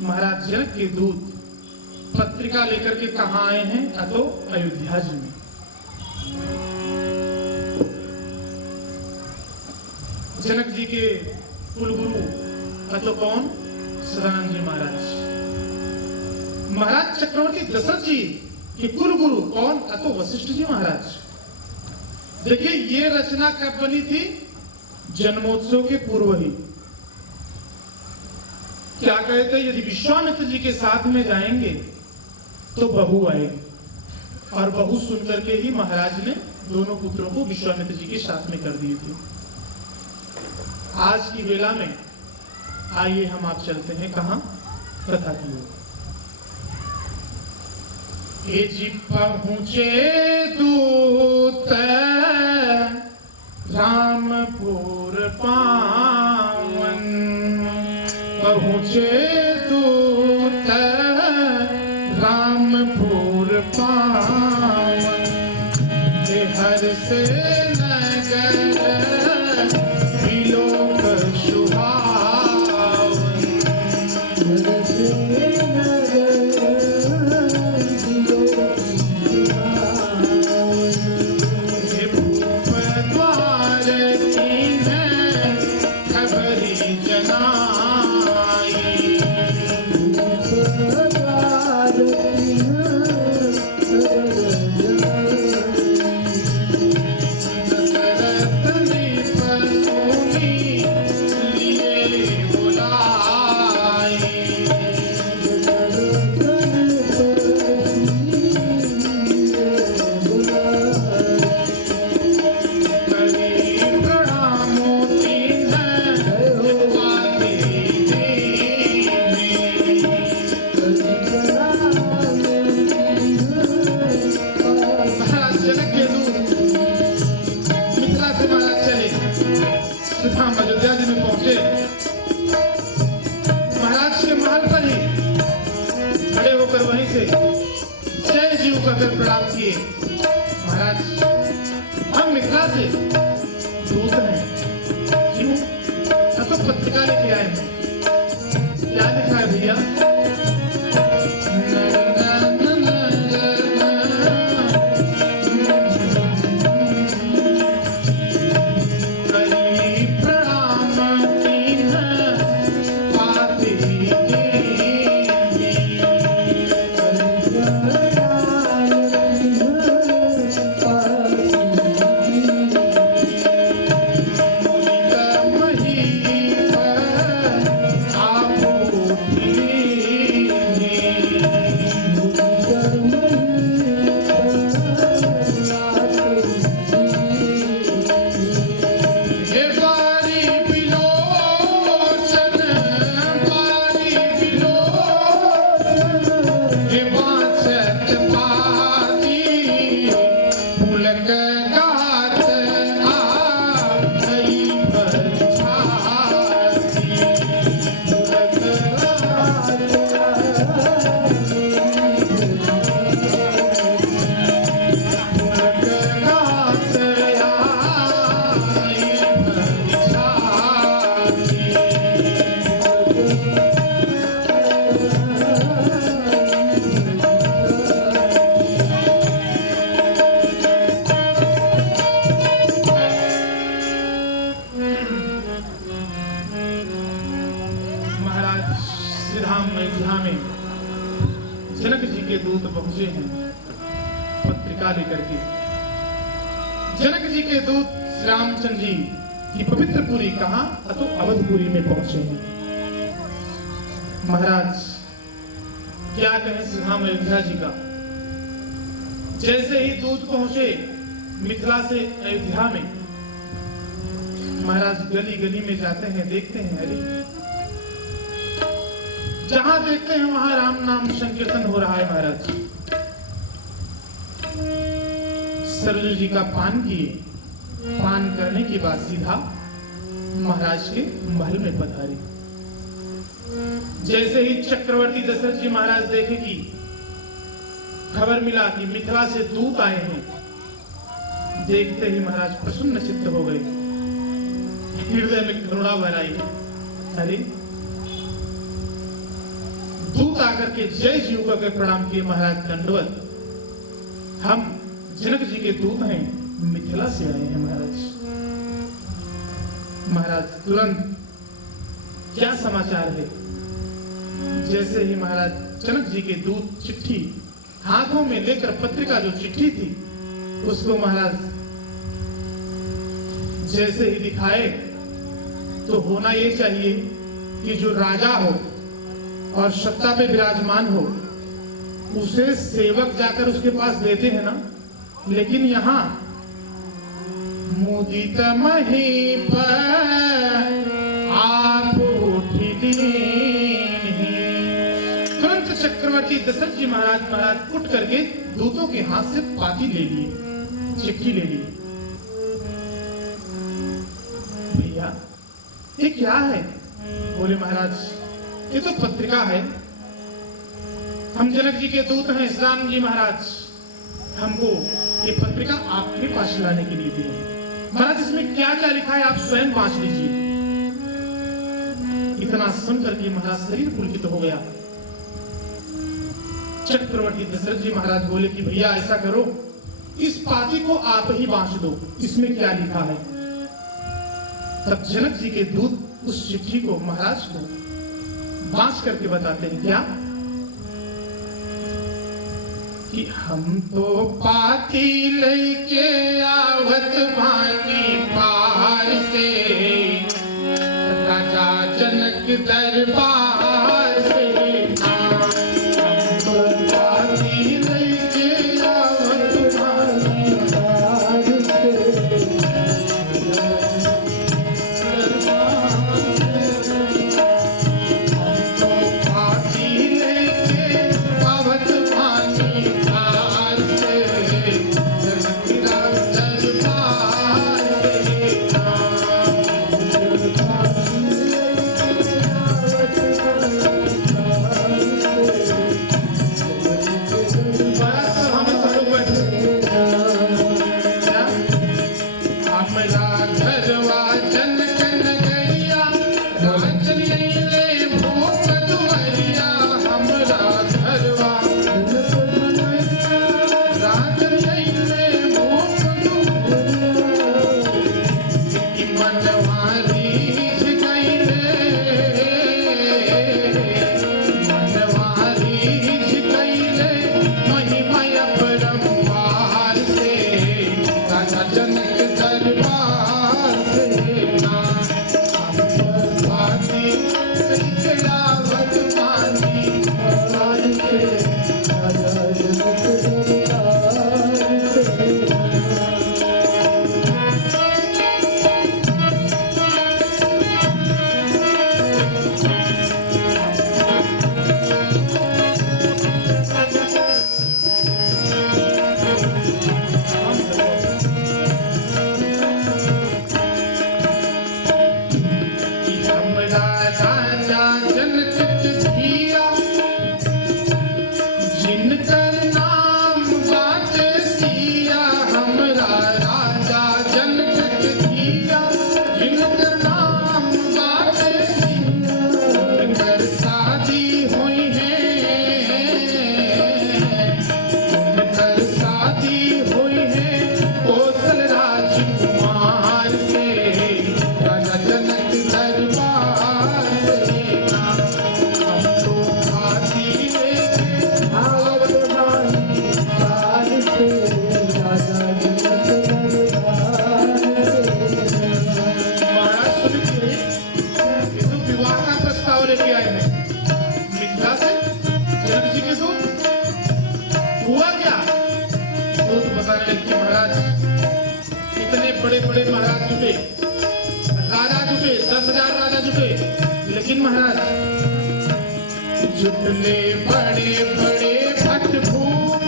महाराज जनक के दूत पत्रिका लेकर के कहां आए हैं? अतो अयोध्या जी में। जनक जी के कुलगुरु अतो कौन? सदानंद जी महाराज। महाराज चक्रवर्ती दशरथ जी के कुलगुरु कौन? अतो वशिष्ठ जी महाराज। देखिए ये रचना कब बनी थी? जन्मोत्सव के पूर्व ही। क्या कहते? यदि विश्वामित्र जी के साथ में जाएंगे तो बहू आएगी, और बहू सुनकर के ही महाराज ने दोनों पुत्रों को विश्वामित्र जी के साथ में कर दिए थे। आज की वेला में आइए हम आप चलते हैं कहां? कथा की ओर। ये जी पहुंचे दूत रामपुर पावन, पहुंचे दूत रामपुर पावन, हर से नगर विलोक सुहावन, हर से प्रणाम किए। महाराज हम मिथिला से दूत हैं। क्यों? तो पत्रिका लेके आए हैं। क्या लिखा है भैया? जनक जी के दूत पहुंचे हैं पत्रिका लेकर के। जनक जी के दूत श्री रामचंद्र जी की पवित्र पुरी कहां? अतो अवधपुरी में पहुंचे हैं। महाराज क्या कहें श्री राम अयोध्या जी का। जैसे ही दूत पहुंचे मिथिला से अयोध्या में, महाराज गली गली में जाते हैं, देखते हैं अरे जहां देखते हैं वहां राम नाम संकीर्तन हो रहा है। महाराज सरजू जी का पान किए, पान करने के बाद सीधा महाराज के महल में पधारे। जैसे ही चक्रवर्ती दशरथ जी महाराज देखे कि खबर मिला कि मिथिला से दूत आए हैं, देखते ही महाराज प्रसन्न चित्त हो गए, हृदय में करुणा भर आई। अरे दूत आकर के जय जीव का प्रणाम किए। महाराज दंडवत, हम जनक जी के दूत हैं, मिथिला से आए हैं महाराज। महाराज तुरंत क्या समाचार है? जैसे ही महाराज जनक जी के दूत चिट्ठी हाथों में लेकर, पत्रिका जो चिट्ठी थी उसको महाराज जैसे ही दिखाए, तो होना ये चाहिए कि जो राजा हो और सत्ता पे विराजमान हो उसे सेवक जाकर उसके पास देते हैं ना, लेकिन यहाँ मुदित महीप आप उठी दीन्हि। तुरंत चक्रवर्ती दशरथ जी महाराज उठ करके दूतों के हाथ से पाती ले लिए, चिट्ठी ले ली। भैया ये क्या है? बोले महाराज ये तो पत्रिका है, हम जनक जी के दूत हैं, राम जी महाराज हमको ये पत्रिका आपके पास लाने के लिए दी है। महाराज इसमें क्या क्या लिखा है आप स्वयं वांच लीजिए। इतना सुनकर के महाराज शरीर पुलकित हो गया। चक्रवर्ती दशरथ जी महाराज बोले कि भैया ऐसा करो, इस पाती को आप ही वांच दो, इसमें क्या लिखा है। तब जनक जी के दूत उस चिट्ठी को महाराज को वांच करके बताते हैं क्या कि हम तो पाती लेके आवत भानी पार से, राजा जनक दरबार से। हम तो पाती लेके आवत भानी पार से, हम तो पाती लेके आवत भानी बड़े बड़े महाराज जुटे, राजा जुटे, 10,000 राजा जुटे, लेकिन महाराज जुटले बड़े बड़े भट भूप,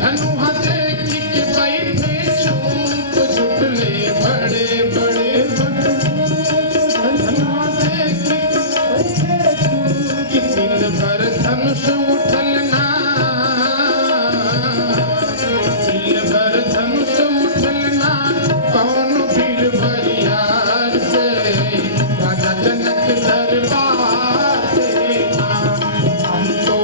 धनु हसे के बैठे चूप। जुटले बड़े बड़े भट भूप, धनु हसे कि दिन भर धनुष उठल ना, दिन भर धनुष उठल ना, कौन भीड़ भरियार से, राजा जनक दरबार से। हम तो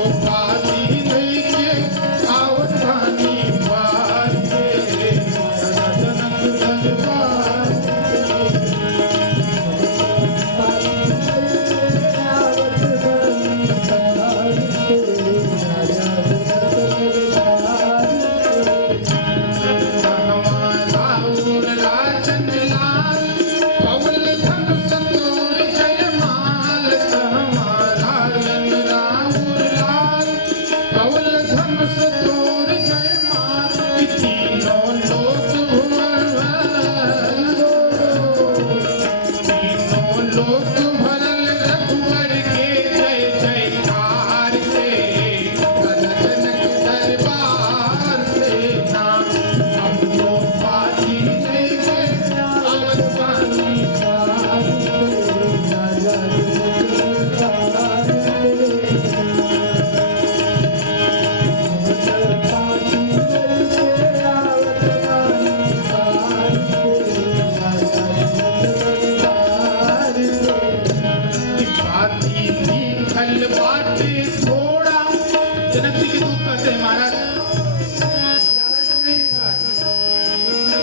बाटे थोड़ा। जनक जी के दूत कहते हैं महाराज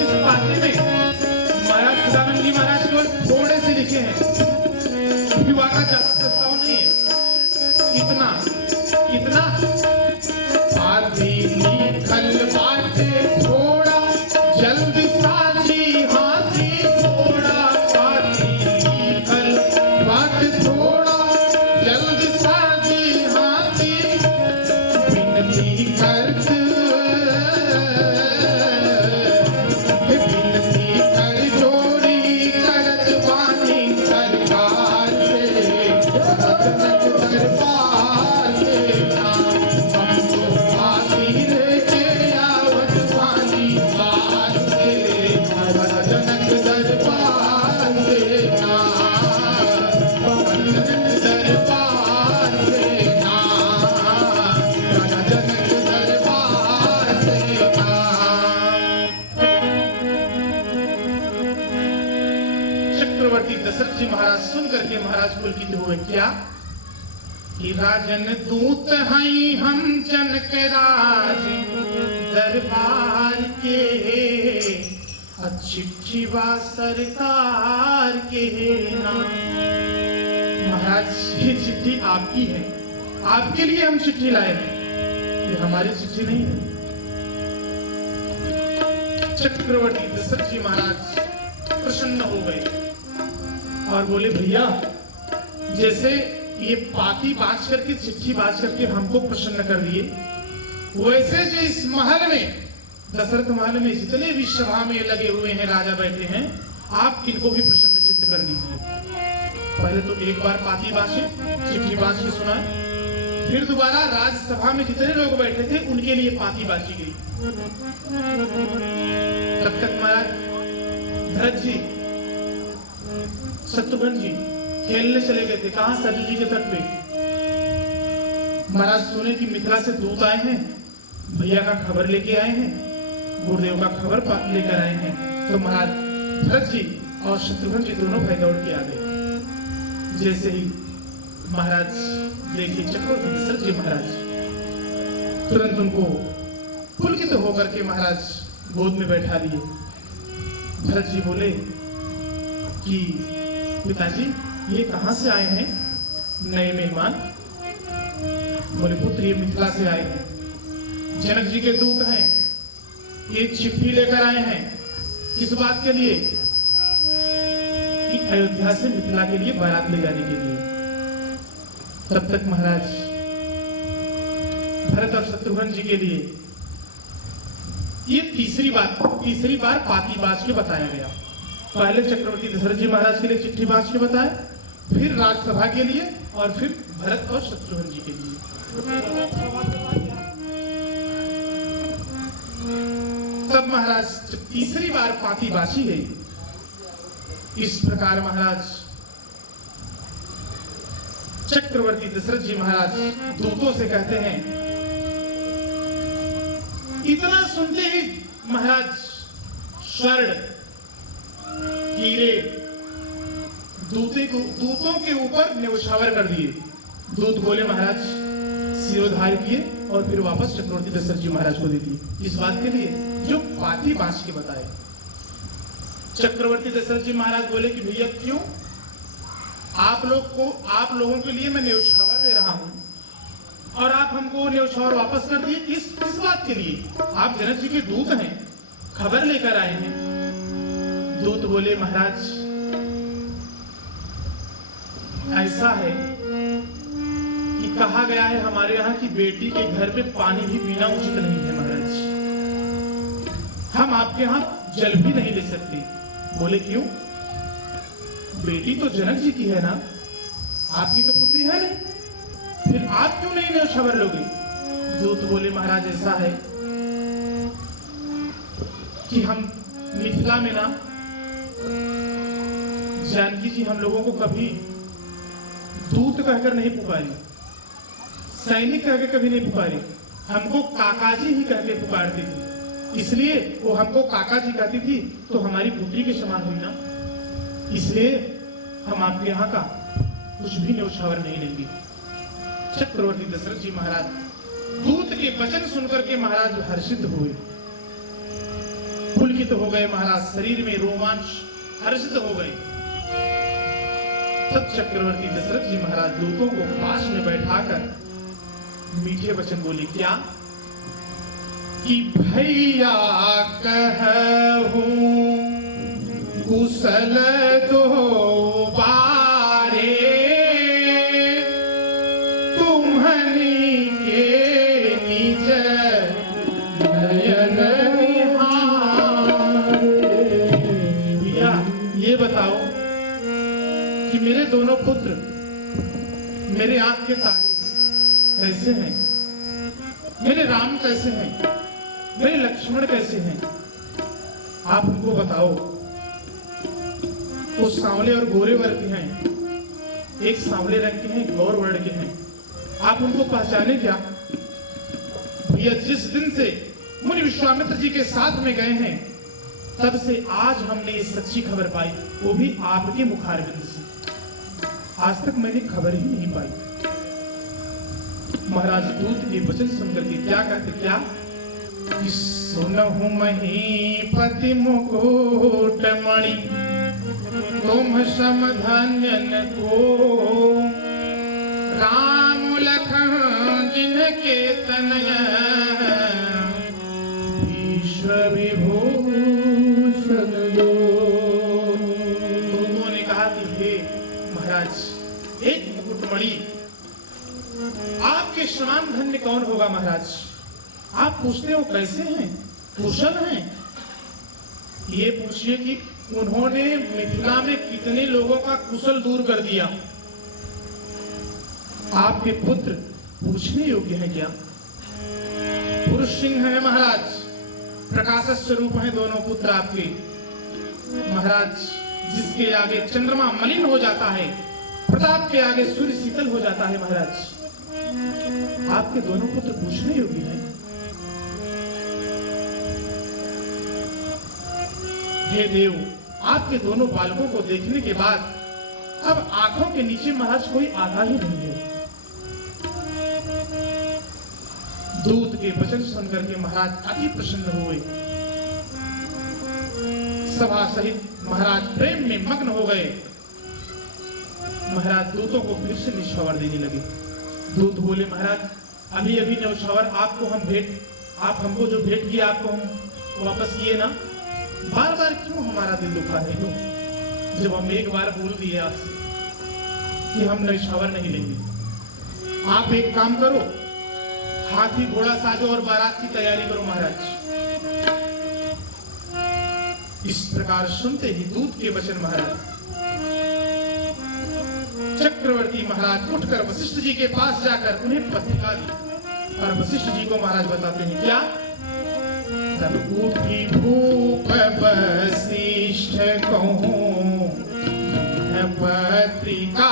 इस पाते में महाराज सदानंद जी महाराज केवल थोड़े से लिखे हैं, विवाह का ज्यादा प्रस्ताव नहीं है। इतना आदि लिखल बाटे थोड़ा, जल्दी साजी हाथी थोड़ा। आदि लिखल बाटे थोड़ा, जल्दी साजी हाथी। विनती करत जोड़ी करत बानी सरकार से। जनक दरबार से हमको आती लेके आवत बानी बार से। जनक दरबार से जनक दरबार से जनक दरबार से। चक्रवर्ती दशरथ जी महाराज सुन करके महाराज पुलकित हुए। क्या कि राजन दूत हैं हम जनक राज दरबार के, चिट्ठी बा सरकार के नाम। महाराज ये चिट्ठी आपकी है, आपके लिए हम चिट्ठी लाए हैं, ये हमारी चिट्ठी नहीं है। चक्रवर्ती दशरथ जी महाराज प्रसन्न हो गए और बोले भैया जैसे ये पाती बाज करके चिट्ठी बाज करके हमको प्रसन्न कर दिए, वैसे जो इस महल में दशरथ महल में जितने भी सभा में लगे हुए हैं राजा बैठे हैं, आप इनको भी प्रसन्न चित्त कर दीजिए। पहले तो एक बार पाती बाजे चिट्ठी बाज के सुनाए, फिर दोबारा राज्यसभा में जितने लोग बैठे थे उनके लिए पाती बाजी गई। तब तक महाराज भरत जी शत्रुघ्न जी खेलने चले गए थे। कहां? सरयू जी के तट पे। महाराज सुने कि मिथिला से दूत आए हैं, भैया का खबर लेके आए हैं, गुरुदेव का खबर लेकर आए हैं। तो महाराज भरत जी और शत्रुघ्न जी दोनों भाई दौड़ के आ गए। जैसे ही महाराज देखिए चक्रवर्ती दशरथ जी महाराज तुरंत उनको पुलकित होकर के महाराज गोद में बैठा लिए। भरत जी बोले कि पिताजी ये कहां से आए हैं नए मेहमान? बोले पुत्र ये मिथिला से आए हैं, जनक जी के दूत हैं, ये चिट्ठी लेकर आए हैं। किस बात के लिए? कि अयोध्या से मिथिला के लिए बारात ले जाने के लिए। तब तक महाराज भरत और शत्रुघ्न जी के लिए ये तीसरी बार पाती बाज के बताया गया। पहले चक्रवर्ती दशरथ जी महाराज के लिए चिट्ठी बाज के बताया, फिर राजसभा के लिए और फिर भरत और शत्रुघ्न जी के लिए। तब महाराज तीसरी बार पाती बाजी गई। इस प्रकार महाराज चक्रवर्ती दशरथ जी महाराज दूतों से कहते हैं। इतना सुनते ही महाराज स्वर्ण हीरे दूतों के ऊपर न्यौछावर कर दिए। दूत बोले महाराज सिरोधार्य किए और फिर वापस चक्रवर्ती दशरथ जी महाराज को दे दिए। इस बात के लिए जो पाती बाज के बताए। चक्रवर्ती दशरथ जी महाराज बोले कि भैया क्यों? आप लोगों के लिए मैं न्यौछावर दे रहा हूं और आप हमको न्यौछावर वापस कर दिए। इस बात के लिए आप जनक जी के दूत हैं, खबर लेकर आए हैं। दूत बोले महाराज ऐसा है कि कहा गया है हमारे यहाँ की बेटी के घर पे पानी भी पीना उचित नहीं है महाराज, हम आपके यहाँ जल भी नहीं ले सकते। बोले क्यों? बेटी तो जनक जी की है ना, आपकी तो पुत्री है नहीं, फिर आप क्यों नहीं न्यौछावर लोगे? दूत बोले महाराज ऐसा है कि हम मिथिला में ना जानकी जी हम लोगों को कभी दूत कहकर नहीं पुकारी, सैनिक कहकर कभी नहीं पुकारी, हमको काकाजी ही कहकर पुकारती थी। इसलिए वो हमको काका जी कहती थी तो हमारी पुत्री के समान हुई ना, इसलिए हम आपके यहाँ का कुछ भी न्यौछावर नहीं लेंगे। चक्रवर्ती दशरथ जी महाराज दूत के वचन सुनकर के महाराज हर्षित हुए, पुलकित हो गए महाराज, शरीर में रोमांच हर्षित हो गए। तब चक्रवर्ती दशरथ जी महाराज दूतों को पास में बैठाकर मीठे वचन बोले, क्या कि भैया कहूं कुशल दो बारे, तुम्हनी के निज नयन निहारे। भैया ये बताओ कि मेरे दोनों पुत्र, मेरे आंख के तारे कैसे हैं, मेरे राम कैसे हैं, मेरे लक्ष्मण कैसे हैं, आप उनको बताओ। वो सांवले और गोरे वर्ग के हैं, एक सांवले रंग के हैं, गौर वर्ण के हैं, आप उनको पहचाने क्या? भैया जिस दिन से मुनि विश्वामित्र जी के साथ में गए हैं, तब से आज हमने ये सच्ची खबर पाई, वो भी आपके मुखारबिंद से। आज तक मैंने खबर ही नहीं पाई। महाराज दूत के वचन सुनकर के क्या कहते, क्या कि सुनहु महीपति मुकुट मणि, तुम सम धन्यन को, राम लखन जिनके तनय, विश्व विभूषण दो। दूतों ने कहा कि हे महाराज, एक मुकुटमणि, आपके समान धन्य कौन होगा महाराज? आप पूछते हो कैसे हैं, कुशल हैं? ये पूछिए कि उन्होंने मिथिला में कितने लोगों का कुशल दूर कर दिया। आपके पुत्र पूछने योग्य हैं क्या? पुरुष सिंह है महाराज, प्रकाश स्वरूप हैं दोनों पुत्र आपके महाराज। जिसके आगे चंद्रमा मलिन हो जाता है, प्रताप के आगे सूर्य शीतल हो जाता है महाराज। आपके दोनों पुत्र पूछने योग्य हैं। हे देव, आपके दोनों बालकों को देखने के बाद अब आंखों के नीचे महाराज कोई आता ही नहीं है। दूत के वचन सुनकर के महाराज अति प्रसन्न हुए। सभा सहित महाराज प्रेम में मग्न हो गए। महाराज दूतों को फिर से निछावर देने लगे। दूत बोले, महाराज अभी अभी न्यौछावर आपको हम भेंट, आप हमको जो भेंट किया आपको हम वापस किए ना, बार बार क्यों हमारा दिल दुखा है? क्यों जब हम एक बार बोल दिए आपसे कि हम न्यौछावर नहीं लेंगे। आप एक काम करो, हाथी घोड़ा साजो और बारात की तैयारी करो महाराज। इस प्रकार सुनते ही दूत के वचन महाराज चक्रवर्ती महाराज उठकर वशिष्ठ जी के पास जाकर उन्हें पत्रिका दी और वशिष्ठ जी को महाराज बताते हैं क्या? तब उठी भूप वशिष्ठ कहूं पत्रिका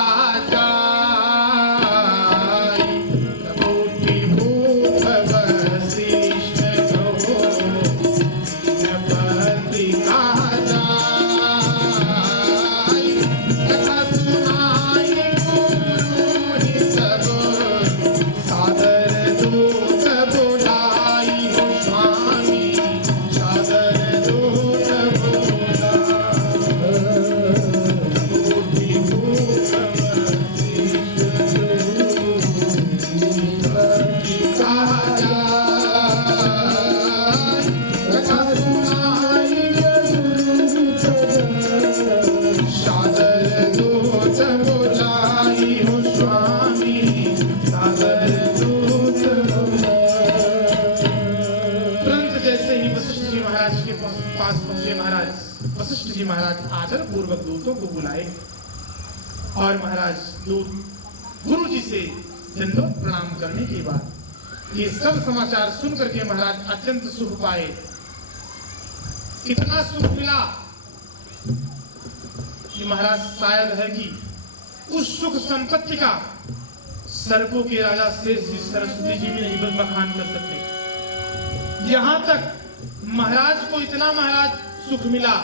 आदर पूर्वक दूतों को बुलाए और महाराज दूत गुरु जी से दंडोत प्रणाम करने के बाद ये सब समाचार सुन करके महाराज अत्यंत सुख पाए। इतना सुख मिला कि महाराज शायद है कि उस सुख संपत्ति का सरकों के राजा शेष जी सरस्वती जी भी नहीं बखान कर सकते। यहां तक महाराज को इतना महाराज सुख मिला,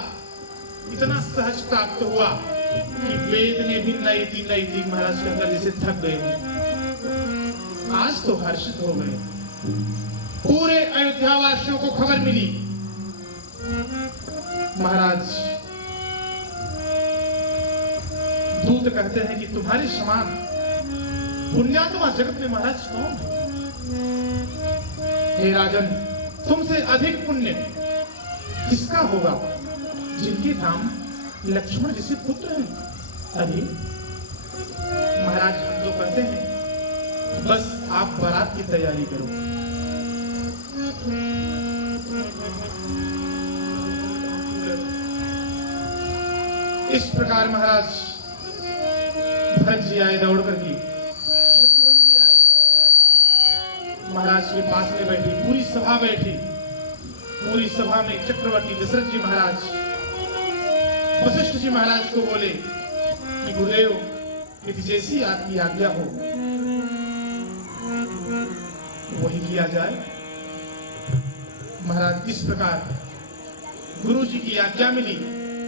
इतना सहज प्राप्त हुआ कि वेद ने भी नई थी महाराज के अंदर जैसे थक गए। तो हर्षित हो गए। पूरे अयोध्या वासियों को खबर मिली, महाराज दूत कहते हैं कि तुम्हारे समान पुण्यात्मा जगत में महाराज कौन है? हे राजन, तुमसे अधिक पुण्य किसका होगा जिनके नाम लक्ष्मण जैसे पुत्र हैं? अरे महाराज, हम तो कहते हैं बस आप बारात की तैयारी करो। इस प्रकार महाराज भरत जी आए दौड़ करके, शत्रुघ्न जी आए, महाराज के पास में बैठी, पूरी सभा बैठी। पूरी सभा में चक्रवर्ती दशरथ जी महाराज वशिष्ठ जी महाराज को बोले कि गुरुदेव, यदि जैसी आपकी आज्ञा हो वही किया जाए। महाराज इस प्रकार गुरु जी की आज्ञा मिली।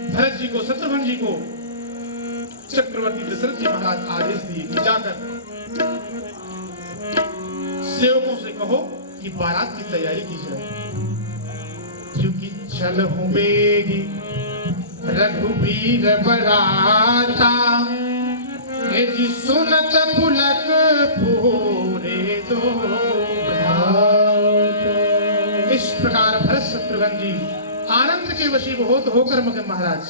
भरत जी को, शत्रुघ्न जी को चक्रवर्ती दशरथ जी महाराज आदेश दिए कि जाकर सेवकों से कहो कि बारात की तैयारी की जाए, क्योंकि चल हूं बेगी रघुबीर बराता, यदि सुनत पुलक पूरे दो। इस प्रकार भरत शत्रुघ्न जी आनंद के वशीभूत होकर मगन महाराज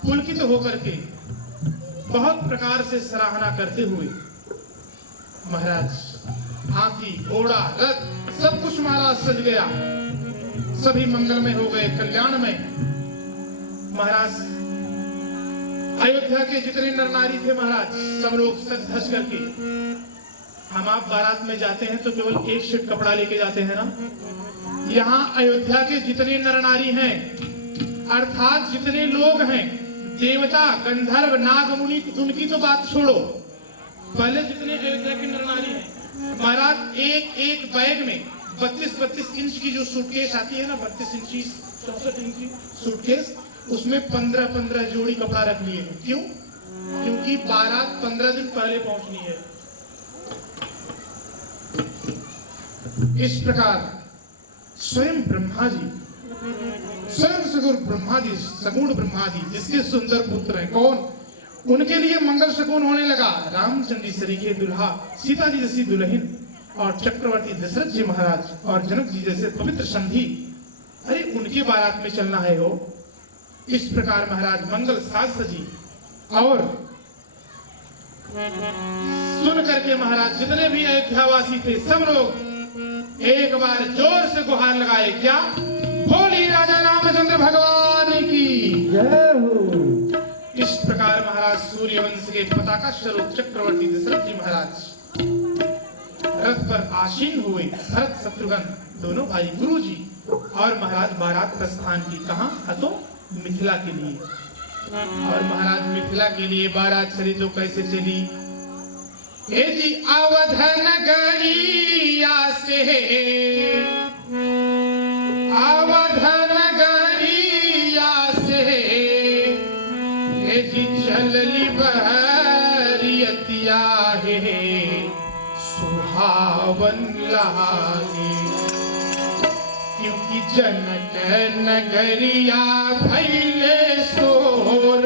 पुलकित होकर के बहुत प्रकार से सराहना करते हुए महाराज हाथी, घोड़ा, रथ सब कुछ महाराज सज गया, सभी मंगलमय हो गए, कल्याण में। महाराज अयोध्या के जितने नर नारी थे महाराज सब लोग सज धज करके, हम आप बारात में जाते हैं तो केवल एक सेट कपड़ा लेके जाते हैं ना, यहाँ अयोध्या के जितने नर नारी हैं अर्थात जितने लोग हैं, देवता, गंधर्व, नाग, मुनि, उनकी तो बात छोड़ो, पहले जितने अयोध्या के नर नारी हैं महाराज एक एक बैग में 32-32 इंच की जो सूटकेस आती है ना, 32 इंची 64 इंची सूटकेस, उसमें 15-15 जोड़ी कपड़ा रख लिए। क्यों? क्योंकि बारात 15 दिन पहले पहुंचनी है। इस प्रकार स्वयं ब्रह्मा जी, स्वयं सगुण ब्रह्मा जी, सगुण ब्रह्मा जी जिसके सुंदर पुत्र हैं, कौन? उनके लिए मंगल शकुन होने लगा। रामचंद्र सरीखे दुल्हा, सीता जी जैसी दुल्हन और चक्रवर्ती दशरथ जी महाराज और जनक जी जैसे पवित्र संधि, अरे उनकी बारात में चलना है हो। इस प्रकार महाराज मंगल साज सजी और सुन करके महाराज जितने भी अयोध्यावासी थे सब लोग एक बार जोर से गुहार लगाए, क्या? बोली राजा रामचंद्र भगवान की जय हो। इस प्रकार महाराज सूर्यवंश के पताका स्वरूप चक्रवर्ती दशरथ जी महाराज रथ पर आसीन हुए। भरत शत्रुघ्न दोनों भाई, गुरु जी और महाराज बारात प्रस्थान की, कहां? तो मिथिला के लिए। और महाराज मिथिला के लिए बारात चली तो कैसे चली? जी अवध नगरिया से, अवध नगरिया से जी चलली बहरियतिया है, सुहावन लागे, क्योंकि जनक नगरिया भैले सोर